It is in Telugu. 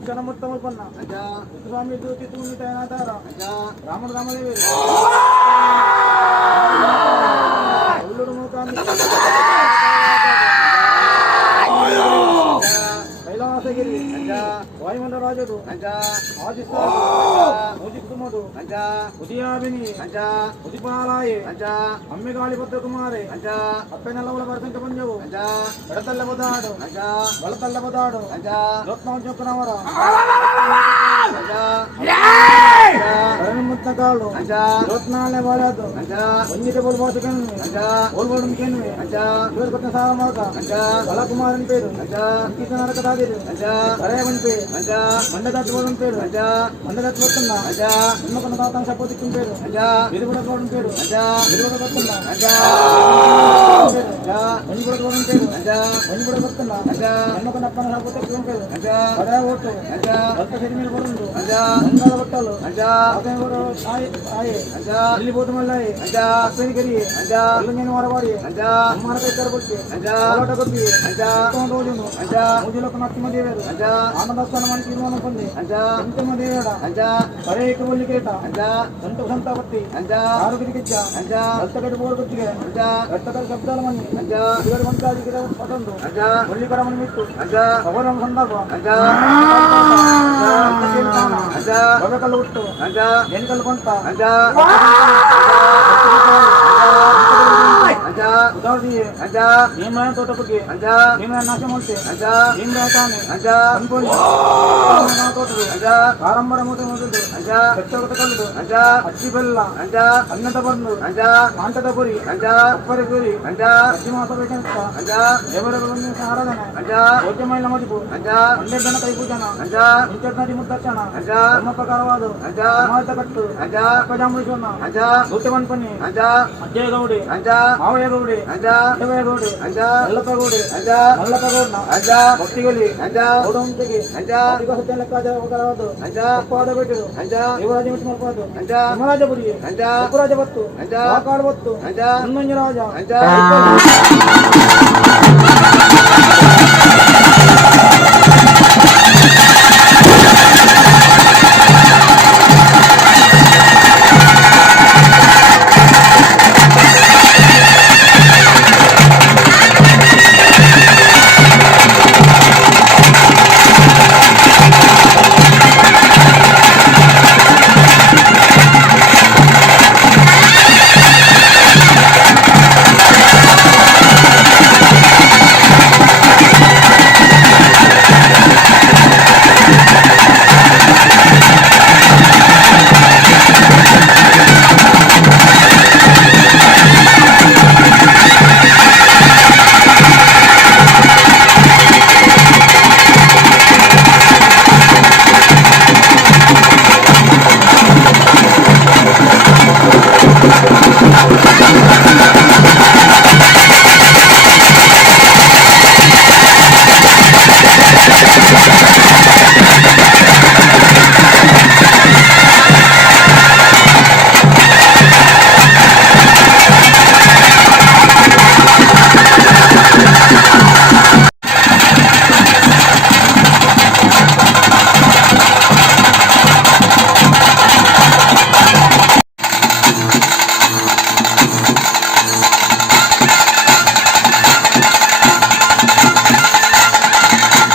క్షణముత్తమల్పన్న స్వామి దూతి తూమి తైనాతార రాముడు రామదేవి ఒల్లుడు మూకాన్ని కైలాసగిరి వాయుమండ రాజుడు ఆదిస్తాడు ఉదయాభిని ఉదిపాలాయే అమ్మిగాళిపత్ర కుమారే అప్పై నల్లవుల పరసంక పంజవు ఎడతల్లబదాడు బలతల్లబదాడు రత్నం చొక్కనవర ముత్తకాలు రత్నాలే వాడాదు వంజిత బోల్బాతుకను బోల్బోడం కేనువే కొట్టిన సారమాక బలకుమారుని పేరు నరక తాగిరు అరేవని పేరు మండదత్తుకోవడం పేరు మండదత్తుకున్నా నిమ్మకున్న తాత సపోతిక్కిన పేరు విరుగుడకోవడం పేరు విరుగుడకొస్తున్నా వంజిగుడకోవడం పేరు వంజిగుడకొస్తున్నా నిమ్మకున్న అప్పన సపోతిక్కిన పేరు అడే ఓటు భక్త శరీర పడుండు అంగాల బట్టలు వెళ్ళిపోతు మళ్ళీ అప్పని కరి నేను వరవాడి అమ్మారకై తెరపొచ్చి అలాట కొద్ది రోజును రోజులకు నత్తమ దేవారు ఆనందస్థానమని తీర్మానం పొంది అంతిమ దేవాడ పరేక ఒల్లికేట సంత సంతా పట్టి ఆరోగ్యకిచ్చ రక్తగడ్డి పోరుకొచ్చిగా రక్తగడ్డ శబ్దాలమని ఇద్దరు వంటాది పట్టండు ఒల్లికరమని మిట్టు పవరం సందర్భ బొగకలు ఉట్టు ఎన్నికలు కొంత భీమరాయణ తోటపుకి భీమరాయణ నాశమూర్తి భీమరాయతాన్ని తోటలు ఆరంభరమూర్తి మొదలు పెద్దొకత కలుడు అచ్చిబెల్ల అన్నత పన్ను కాంటదపురి అప్పరిపురి పశ్చిమాస ఎవరెవరు ఆరాధన ఓద్యమైన మదుపు అండెద్దన కైపూజన ఇంటి ముద్దచ్చన ధర్మప్రకారవాదు సమాజ కట్టు అక్కజాముడిచున్న గుర్తిమన్ పని అజయ్ గౌడి మావయ్య గౌడి దేవయ్య గౌడి ఎల్లప్పగౌడి మల్లప్పగౌడ భక్తిగలి గౌడంతికి సత్యం లెక్క పాదపెట్టు యువరాజు మల్పాదు హిమరాజపురి ఉప్పురాజపత్తు కాకాడవత్తు రాజా